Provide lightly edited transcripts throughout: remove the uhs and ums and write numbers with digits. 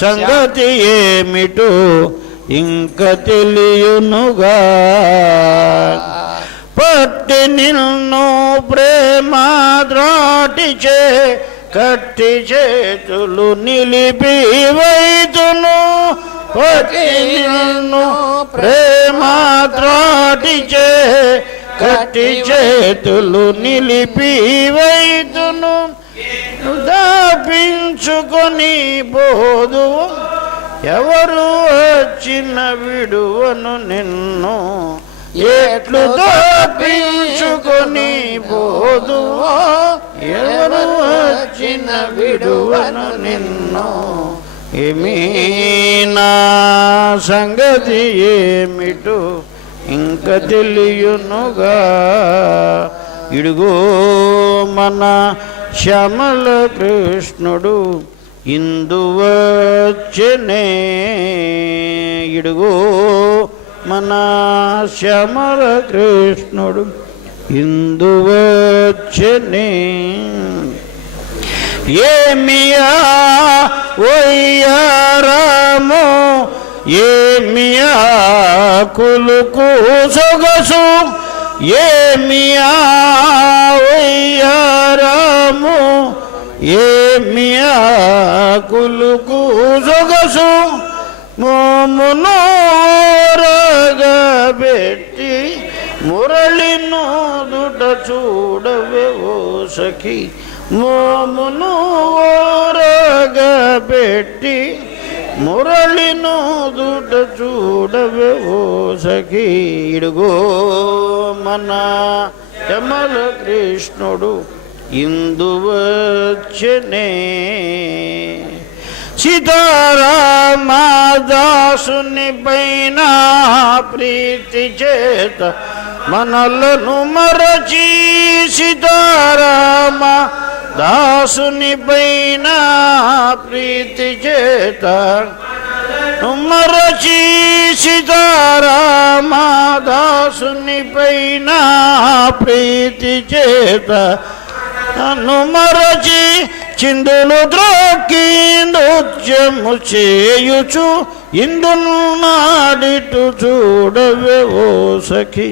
సంగతి ఏమిటో ఇంక తెలియునుగా. పట్టి నిన్ను ప్రేమ ద్రాటిచే కట్టి చేతులు నిలిపి వైతును. పట్టి నిన్ను ప్రేమ ద్రాటిచే కట్టి చేతులు నిలిపి వైతును. దాపించుకొని పోదు ఎవరు వచ్చిన విడువను నిన్ను. ఎట్లు దాపించుకొని పోదు ఎవరు వచ్చిన విడువను నిన్ను. ఏమీ నా సంగతి ఏమిటో ఇంక తెలియునుగా. ఇడుగో మన శ్యామల కృష్ణుడు ఇందువచ్చనే. ఇడుగో మన శ్యామల కృష్ణుడు ఇందువచ్చనే. ఏమియా వయ్యారామో ఏమియా కులుకు సొగసు. ఏమియా వయ్యారామో ఏమియా కులుకు సొగసు. మోమును రగబెట్టి మురళిను దుట చూడవే ఓ సఖి. మోమును రగబెట్టి మురళిను దుట చూడవే ఓ సఖి. ఇడుగో మన శ్యామల కృష్ణుడు ఇందువచ్చనే. సీతారామదాసుని పైన ప్రీతి చేత మనలను మరచి. సీతారామ దాసుని పైన ప్రీతి చేత మరచి. సీతారామ దాసుని పైన ప్రీతి చేత అనుమరచి. చిందులు ద్రోకి నృత్యము చేయుచు ఇందునాడిటు చూడవే ఓ సఖి.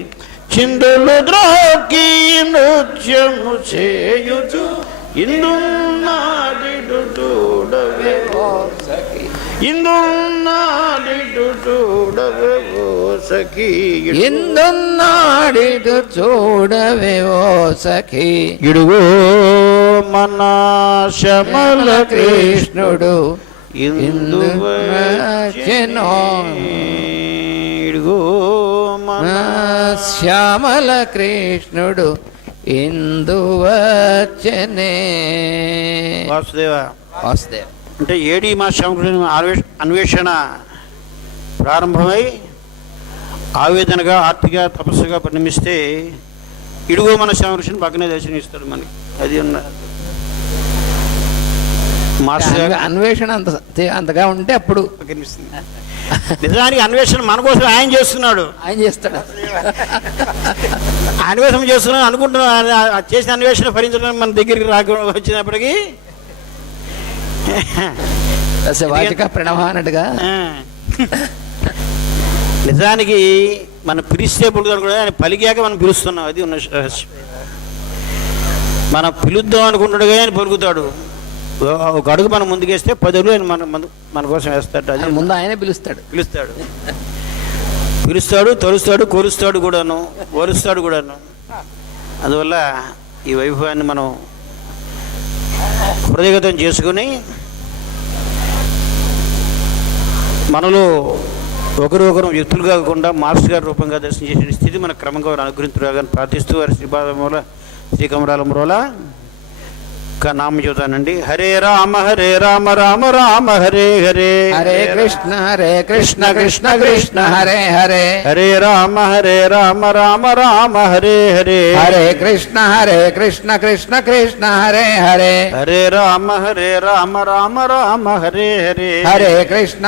చిందులు ద్రోకి నృత్యము చేయుచు ఇందునాడిటు చూడవే ఓ సఖి. ఇందునాడిటు చూడవే ఓ సఖి. ఇందున్నాడిటు చూడవే ఓ సఖి. ఇడుగో మన శ్యామల కృష్ణుడు ఇందువచ్చనో. ఇడుగో మన శ్యామల కృష్ణుడు ఇందువచ్చనే. వాసుదేవ వాసుదేవ అంటే ఏడి మా శ్యామకృష్ణ అన్వేషణ ప్రారంభమై ఆవేదనగా ఆర్తిగా తపస్సుగా పరిణమిస్తే ఇడుగో మన శ్యామకృష్ణ పక్కనే దర్శనమిస్తాడు మనకి. అది ఉన్న మాస్టర్ అన్వేషణ అంతగా ఉంటే అప్పుడు నిజానికి అన్వేషణ మన కోసం ఆయన చేస్తున్నాడు. ఆయన చేస్తాడు. అన్వేషణ చేస్తున్నాడు అనుకుంటున్నాడు. చేసిన అన్వేషణ ఫలించడానికి మన దగ్గరికి వచ్చినప్పటికీ వాచిక ప్రణవ అన్నట్టుగా నిజానికి మనం పిలిస్తే పుడుతాడు కూడా ఆయన పలిగాక మనం పిలుస్తున్నాం. అది ఉన్న రహస్యం. మనం పిలుద్దాం అనుకుంటాడు కానీ ఆయన పలుకుతాడు. ఒక అడుగు మనం ముందుకేస్తే 10 అడుగులు ఆయన మన కోసం వేస్తాడు. అది ముందు ఆయనే పిలుస్తాడు. పిలుస్తాడు, తొలుస్తాడు, కోరుస్తాడు కూడాను, ఓరుస్తాడు కూడాను. అందువల్ల ఈ వైభవాన్ని మనం హృదయగతం చేసుకుని మనలో ఒకరు వ్యక్తులు కాకుండా మాస్టర్ గారి రూపంగా దర్శనం చేసిన స్థితి మనకు క్రమంగా అనుగ్రహించురాగానే ప్రార్థిస్తూ వారి శ్రీపాదమూల శ్రీకమరాలమూల నామ చూతానండి. హరే రామ రామ రామ హరే హరే. హరే కృష్ణ కృష్ణ కృష్ణ హరే హరే. హరే రామ రామ రామ హరే హరే. హరే కృష్ణ కృష్ణ కృష్ణ హరే హరే. హరే రామ రామ రామ హరే హరే. హరే కృష్ణ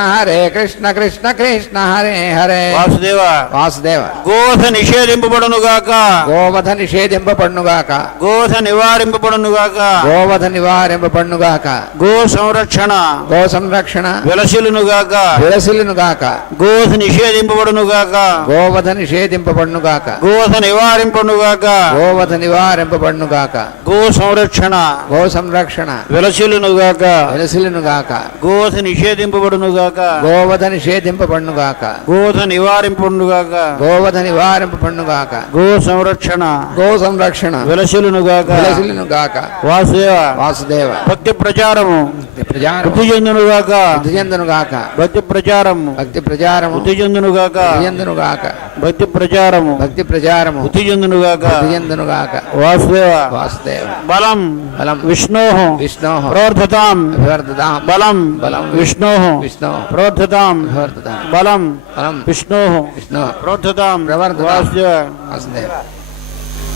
కృష్ణ కృష్ణ హరే హరే. వాసుదేవ వాసుదేవ గోధ నిషేధింపబడును గాక. గోవధ నిషేధింపబడును గాక. గోధ నివారింపబడును గాక. గోవధ నివారింపబడునుగాక. గో సంరక్షణ గో సంరక్షణ విలసిలునుగాక. విలసిల్లునుగాక. గోధ నిషేధింపబడునుగాక. గోవధ నిషేధింపబడునుగాక. గోధ నివారింపనుగాక. గోవధ నివారింపబడునుగాక. గో సంరక్షణ గో సంరక్షణ విలసిలునుగాక. విలసిల్లునుగాక. గోధ నిషేధింపబడునుగాక. గోవధ నిషేధింపబడునుగాక. గోధ నివారింపనుగాక. గోవధ నివారింపబడునుగాక. గో సంరక్షణ గో సంరక్షణ విలసిలునుగాక. విలసిల్లునుగాక. వాసుదేవ వాసుదేవ భక్తి ప్రచారము ప్రచారం వృద్ధి చెందునుగాక. వృద్ధి చెందునుగాక. భక్తి ప్రచారము భక్తి ప్రచారము వృద్ధి చెందునుగాక. వృద్ధి చెందునుగాక. భక్తి ప్రచారము భక్తి ప్రచారము వృద్ధి చెందునుగాక. వృద్ధి చెందునుగాక. వాసుదేవ వాసుదేవ బలం బలం విష్ణో విష్ణోః ప్రవర్ధతాం. అభివర్ధతాం. బలం బలం విష్ణో విష్ణోః ప్రవర్ధతాం. అభివర్ధతాం. బలం బలం విష్ణో విష్ణోః ప్రవర్ధతాం. ప్రవర్ధతాం. వాసుదేవ వాసుదేవ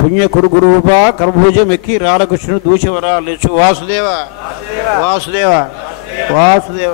పుణ్య కురు గురువుప కర్భూజం ఎక్కి రాలకృష్ణుడు దూచవరాలు వాసుదేవ వాసుదేవ వాసుదేవ